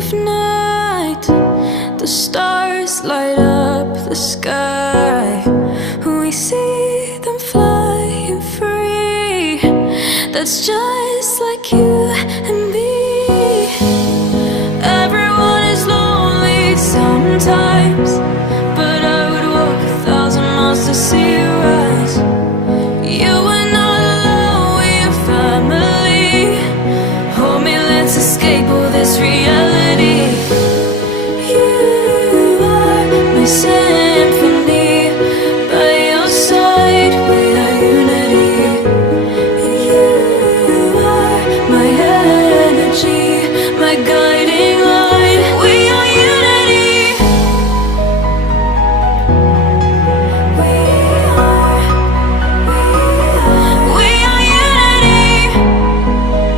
of night, the stars light up the sky. We see them flying free. That's just like you.